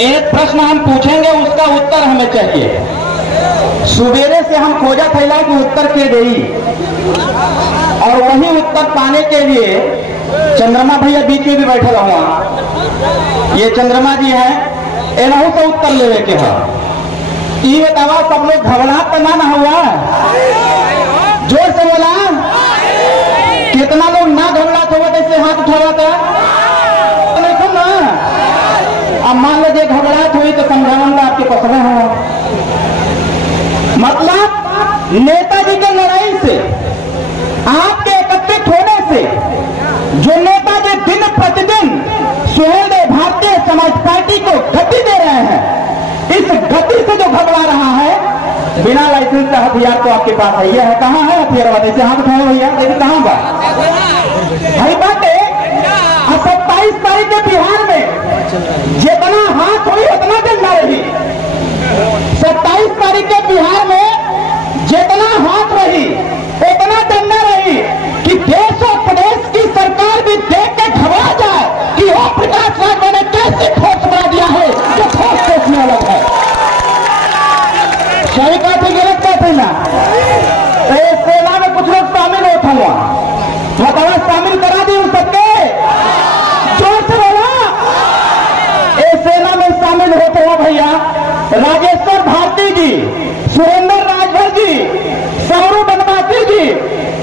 एक प्रश्न हम पूछेंगे, उसका उत्तर हमें चाहिए। सुबेरे से हम खोजा थैला कि उत्तर के गई, और वही उत्तर पाने के लिए चंद्रमा भैया बीच में भी बैठे हुआ, ये चंद्रमा जी हैं, एनहू से उत्तर लेवे के है। ये बतावा सब लोग घबराहट तो ना हुआ? जोर से बोला। कितना लोग ना घबराहट हुआ जैसे हाथ उठावा था? देखो ना, अब मान लीजिए घबराहट हुई तो समझाऊंगा आपके पसंद हो। मतलब नेताजी के लड़ाई से, आपके एकत्रित होने से जो नेताजी दिन प्रतिदिन सुहेलदेव भारतीय समाज पार्टी को गति दे रहे हैं, इस गति से जो घबरा रहा है, बिना लाइसेंस का हथियार तो आपके पास है। यह है, कहाँ है हथियार वाले? से हाथ उठाओ भैया, देखिए कहाँ बा भाई बात है। 27 तारीख के बिहार में जितना हाथ हुई उतना डंडा रही। 27 तारीख के बिहार में जितना हाथ रही उतना डंडा रही कि देश और प्रदेश की सरकार भी देख के घबरा जाए कि ओम प्रकाश राजभर ने कैसे फोर्स बना दिया है जो फोर्स सोचने अलग है। सही कहते गलत कहते ना? तो इस सेना में कुछ लोग शामिल होता हुआ, बतावा शामिल करा दी उन सबके? जोर से बोला। इस सेना में शामिल होते हुआ भैया राजेश्वर भारती जी, सुरेंद्र राजभर जी, समरू बनवासी जी,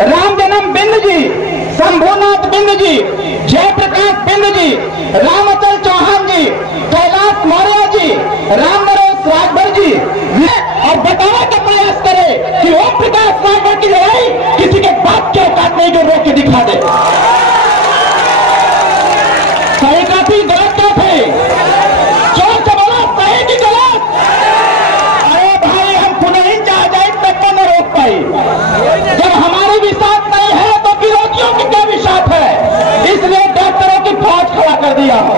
राम जन्म बिंद जी, शंभुनाथ बिंद जी, जयप्रकाश बिंद जी, रामचल चौहान जी, कैलाश मौर्य जी, राम नरेश राजभर जी, और बताने का प्रयास करे कि ओम प्रकाश राजभर की लड़ाई किसी के बाप के औकात नहीं जो रोक के दिखा दे। सही काफी गलत क्या थे? जोर से बोला, सही की गलत? अरे भाई, हम पुनः चाह जाए तब तो न रोक पाई। जब हमारी विषाद नहीं है तो विरोधियों की क्या विषाद है? इसलिए डॉक्टरों की फौज खड़ा कर दिया हो।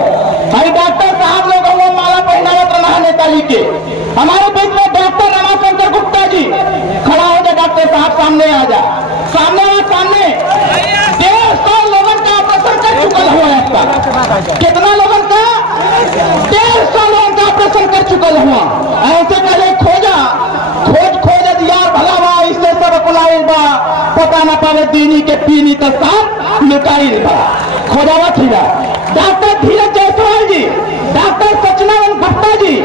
भाई डॉक्टर साहब लोगों को माला पहनावत रहा नेताजी के। हमारे बीच में डॉक्टर रमाशंकर गुप्ता जी खड़ा हो जाए, डॉक्टर साहब सामने आ जा, सामने आ, सामने। 150 लोगों का ऑपरेशन कर चुका हुआ है आपका। कितना लोगों का? 150 लोगों का ऑपरेशन कर चुका हुआ। ऐसे पहले खोजा खोज दिया, भला बा इससे सब कुलाइल बा, पता न पावे दीनी के पीनी तो साथ लुटाइल बा। खोजावा थीरा doctor Dhiraj Jaiswal ji, doctor Sachinanand Gupta ji,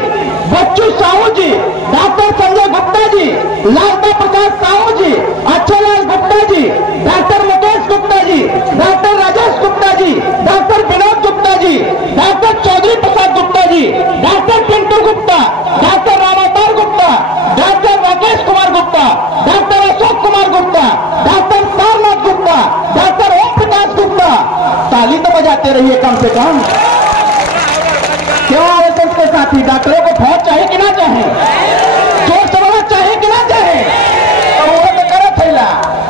Bachchu Sahu ji, doctor Sanjay Gupta ji, Lalta Prasad Sahu ji, Achchhalal Gupta ji, doctor Mukesh Gupta ji, doctor Rajesh Gupta ji, doctor Vinod Gupta ji, doctor Chaudhari Prasad Gupta ji, doctor Pintu Gupta, doctor Ramavtar Gupta, doctor Rakesh Kumar Gupta, doctor Ashok Kumar Gupta, doctor Sarnath Gupta, doctor Om Prakash Gupta. ताली तो बजाते रहिए कम से कम। क्यों के साथी डॉक्टरों को फौज चाहिए कि ना चाहे? जोर से बोला, चाहिए कि ना चाहे? तो वो तो करे थैला।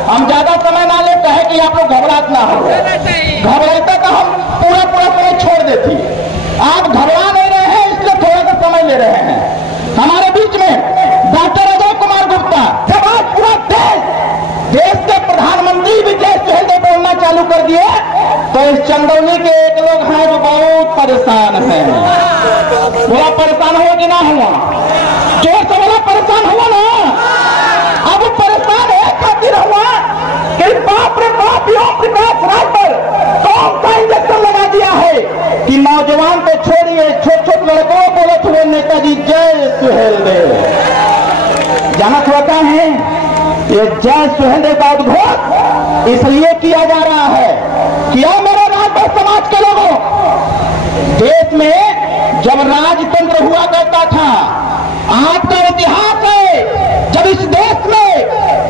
हम ज्यादा समय ना ले, कहे कि आप लोग घबराहट ना हो। घबराते तो हम पूरा समय छोड़ देती। आप घबरा नहीं रहे हैं, इसलिए थोड़ा सा समय ले रहे हैं। हमारे बीच में डॉक्टर अजय कुमार गुप्ता, जब आज पूरा देश के प्रधानमंत्री भी जय सुहेलदेव बोलना चालू कर दिए, तो इस चंदौली के एक लोग हैं जो बहुत परेशान हैं। बोला परेशान हुआ कि ना हुआ? जोर से बोला, परेशान हुआ ना? अब परेशान है खातिर हुआ कि बाप रे बाप, ओम प्रकाश राजभर कौन सा इंजेक्शन लगा दिया है कि नौजवान तो छोड़िए, छोट लड़कों बोले थे नेताजी जय सुहेलदेव। जाना चाहता है ये जय सुहेलदेव का उद्घोष इसलिए किया जा रहा है कि मेरे राजभर समाज के लोगों, देश में जब राजतंत्र हुआ करता था, आपका इतिहास है, जब इस देश में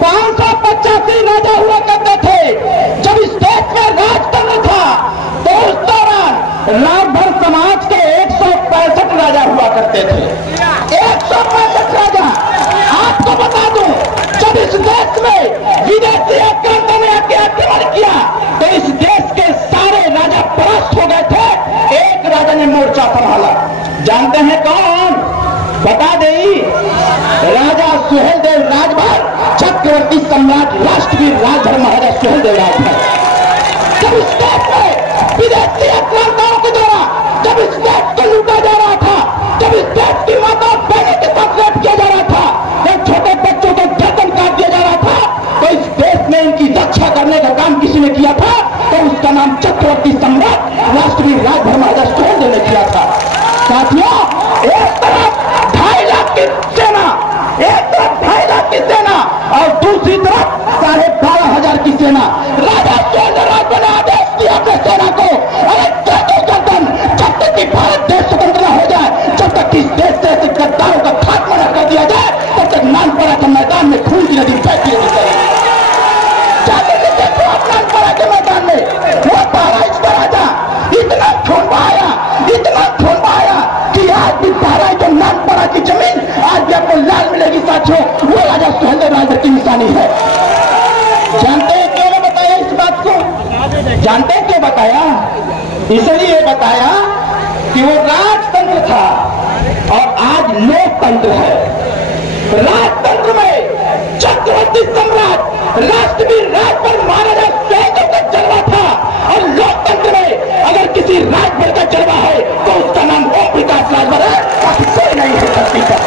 585 राजा हुआ करते थे, जब इस देश में राजतंत्र था, तो उस दौरान राजभर समाज के 165 राजा हुआ करते थे। 165 राजा। आपको बता दूं, जब इस देश में विदेशी आक्रांता ने आक्रमण किया तो इस देश के सारे राजा परास्त हो गए थे, एक राजा ने मोर्चा संभाला। जानते हैं कौन? बता दे, राजा सुहेलदेव राजभर, चक्रवर्ती सम्राट राष्ट्रवीर राजभर महाराजा सुहेलदेव राजभर। जब इस देश में विदेशी आक्रांताओं के द्वारा जब इस देश को लूटा जा रहा था, जब इतना खून बहाया कि आज भी धारा जो नानपरा की जमीन आज भी आपको लाल मिलेगी साथियों, वो राजा सुहेलदेव राजभर की निशानी है। जानते हैं क्यों मैं बताया इस बात को? जानते हैं क्यों बताया? इसलिए बताया कि वो राजतंत्र था और आज लोकतंत्र है। राजतंत्र में चक्रवर्ती सम्राट राष्ट्रवीर राजभर महाराजा सुहेलदेव का जलवा था और लोकतंत्र में अगर किसी राजभर का जलवा है तो उसका नाम ओम प्रकाश राजभर है, बाकी कोई नहीं है धरती पर।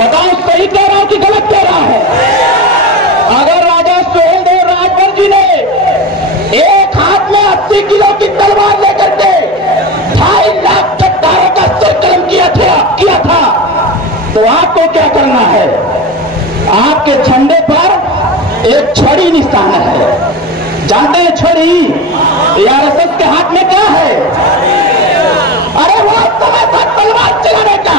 बताओ सही कह रहा हूं कि गलत कह रहा है? अगर राजा सुहेलदेव राजभर जी ने एक हाथ में 80 किलो की तलवार लेकर के 2.5 लाख चट्टानों का सिर कलम किया था तो आपको क्या करना है? आपके झंडे पर एक छड़ी निशान है। जानते हैं छड़ी आरएसएस के हाथ में क्या है? अरे वो समय था तलवार चलाने का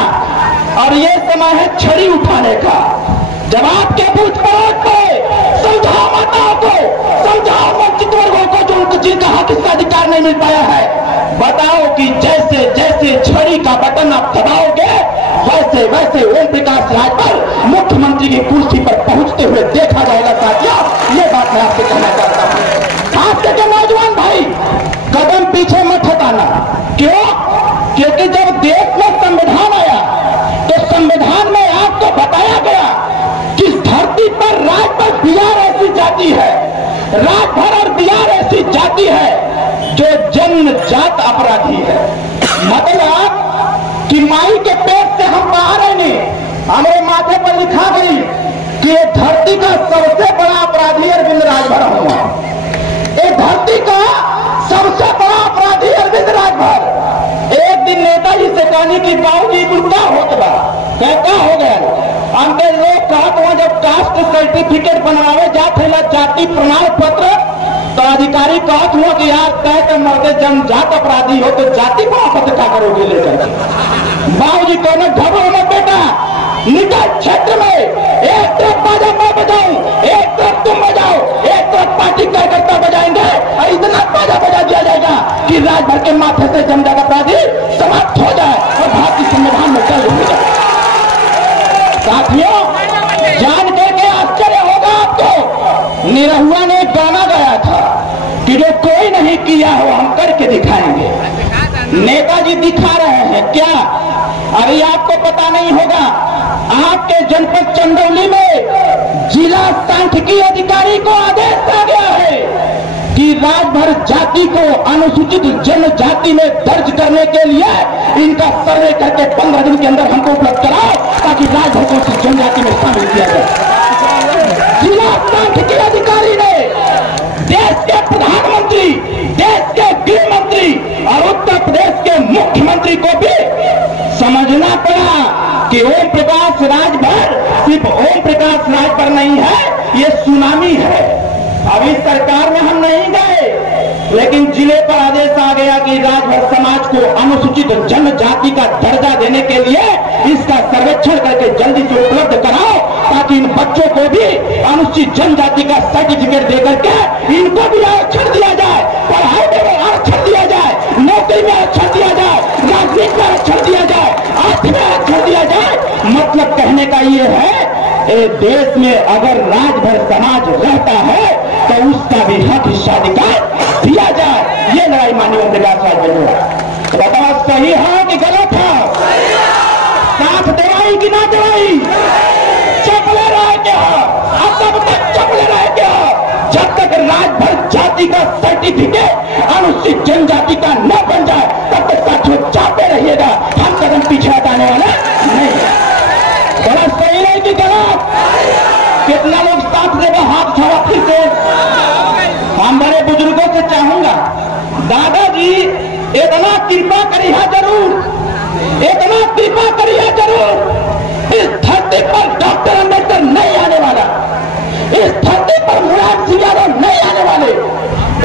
और ये समय है छड़ी उठाने का। जब आपके बूथ पड़ोस पे समझाओ माताओं को, समझाओ वंचित वर्गों को जो उनको जिनका हक इसका अधिकार नहीं मिल पाया है, बताओ कि जैसे जैसे छड़ी का बटन आप दबाओगे वैसे वैसे ओम प्रकाश राजभर मुख्यमंत्री की कुर्सी पर पहुंचते हुए देखा जाएगा साथियों। ये बात मैं आपसे कहना चाहता हूं। खास करके नौजवान भाई कदम पीछे मत हटाना। क्यों? क्योंकि जब देश में संविधान आया तो संविधान में आपको बताया गया कि इस धरती पर राजभर बिहार ऐसी जाति है, राजभर और बिहार ऐसी जाति है जो जन्मजात अपराधी है। मतलब कि माई के पेट से हम बाहर है नहीं, हमारे माथे पर लिखा गई कि ये धरती का सबसे बड़ा अपराधी अरविंद राजभर हुआ। ये धरती का सबसे बड़ा अपराधी अरविंद राजभर। एक दिन नेताजी से कहने की बाबूजी क्या होता क्या हो गया? हमके लोग कहत हुआ जब कास्ट सर्टिफिकेट बनवावे जाते जाति प्रमाण पत्र तो अधिकारी कहत हुआ कि यार तय तो मरते जन्मजात अपराधी हो तो जाति प्रमाण पत्र क्या करोगे लेकर? बाबूजी कहने घबराओ मत बेटा, निकट क्षेत्र में एक तरफ बाजा मैं बजाऊं, एक तरफ तुम बजाओ, एक तरफ पार्टी कार्यकर्ता बजाएंगे और इतना बाजा बजा दिया जाएगा कि राजभर के माथे से जन्मजात अपराधी समाप्त हो जाए और भारतीय संविधान में दर्ज हो जाए। साथियों, जान करके आश्चर्य होगा आपको, निरहुआ ने एक गाना गाया था कि जो कोई नहीं किया हो हम करके दिखाएंगे। नेताजी दिखा रहे हैं क्या? अभी आपको पता नहीं होगा, आपके जनपद चंदौली में जिला सांख्यिकी अधिकारी को आदेश आ गया है कि राजभर जाति को अनुसूचित जनजाति में दर्ज करने के लिए इनका सर्वे करके 15 दिन के अंदर हमको उपलब्ध कराओ ताकि राजभर को जनजाति में शामिल किया जाए। जिला सांख्यिकी अधिकारी ने देश के प्रधानमंत्री, देश के गृह मंत्री और उत्तर प्रदेश के मुख्यमंत्री को भी समझना पड़ा कि ओम प्रकाश राजभर सिर्फ ओम प्रकाश राजभर नहीं है, ये सुनामी है। अभी सरकार में हम नहीं गए लेकिन जिले पर आदेश आ गया कि राजभर समाज को अनुसूचित जनजाति का दर्जा देने के लिए इसका सर्वेक्षण करके जल्दी से उपलब्ध कराओ ताकि इन बच्चों को भी अनुसूचित जनजाति का सर्टिफिकेट देकर के इनको भी आरक्षण दिया जाए, पढ़ाई में आरक्षण दिया जाए, नौकरी में आरक्षण दिया जाए, राजनीति में आरक्षण दिया जाए, आर्थिक में आरक्षण दिया जाए। मतलब कहने का ये है देश में अगर राजभर समाज रहता है तो उसका भी हक हिस्साधिकार दिया जाए। ये लड़ाई माननीय ओम प्रकाश राजभर ने तो बताओ सही है कि गलत है? साथ देवाई कि ना देवाई? चपले रहे क्या? अब तब तक चपले रहे क्या? जब तक राजभर जाति का सर्टिफिकेट अनुसूचित जनजाति का न बन जाए तब तक साथियों चाहते रहिएगा, हम कदम पीछे हटाने वाले नहीं। गलत सही नहीं कि गलत? कितना लोग साथ देगा? हाथ छावा फिर से। हम बड़े बुजुर्गों से चाहूंगा, दादाजी इतना कृपा करिए जरूर, इतना कृपा करिए जरूर। इस धरती पर डॉक्टर अंबेडकर नहीं आने वाला, इस धरती पर मुराद सिंह यादव नहीं आने वाले,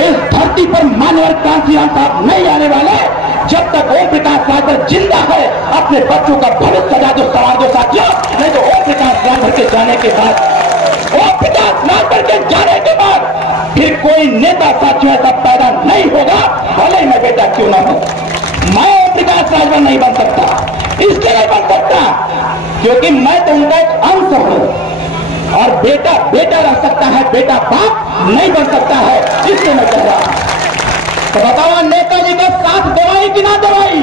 इस धरती पर मानवर कांसीराम साहब नहीं आने वाले जब तक ओम प्रकाश राजभर जिंदा है। अपने बच्चों का भविष्य सजा दो, सवार दो साथियों, नहीं तो ओम प्रकाश राजभर के जाने के बाद और 50 लाख करके जाने के बाद फिर कोई नेता साथियों ऐसा पैदा नहीं होगा, भले ही मैं बेटा क्यों ना हूं। मैं ओम प्रकाश राजभर नहीं बन सकता, इसलिए नहीं बन सकता क्योंकि मैं तो उनका एक अंश हूं और बेटा बेटा रह सकता है, बेटा बाप नहीं बन सकता है, इसलिए मैं कह रहा हूं। तो बताओ नेताजी का साथ दवाई कि ना दवाई?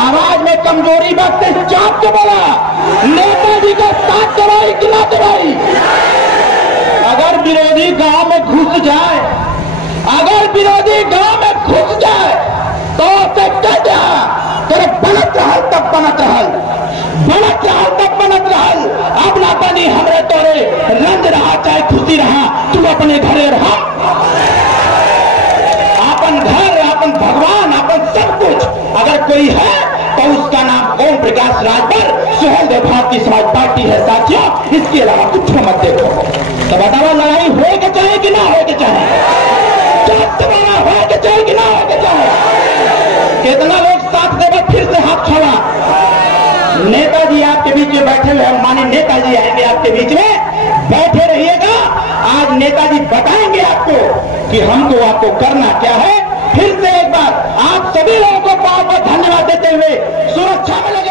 आवाज में कमजोरी वक्त से चाप के बोला, नेताजी का साथ दवाई कि ना दवाई? अगर विरोधी गांव में घुस जाए, अगर विरोधी गांव में घुस जाए तो कह दिया तेरे बनत रहल तब बनत रहल, बनत रहल तब बनत रहल। अब ना बनी हमरे तोरे रंज रहा चाहे खुशी रहा, तू अपने घरे रहा। अपन घर, अपन भगवान, अपन सब कुछ अगर कोई है तो उसका नाम ओम प्रकाश राजभर सुहेलदेव भारतीय समाज पार्टी है साथियों, इसके अलावा कुछ मत देखो। तो बताओ लड़ाई हो के चाहे कि ना हो के चाहे, दोबारा हो के चाहे कि ना हो के चाहे? कितना लोग साथ देवे? फिर से हाथ छोड़ा। नेताजी आपके बीच में बैठे हुए हैं, माने नेताजी आएंगे आपके बीच में, बैठे रहिएगा। आज नेताजी बताएंगे आपको कि हमको आपको करना क्या है। फिर से एक बार आप सभी लोगों को बहुत बहुत धन्यवाद देते हुए सुरक्षा में लगे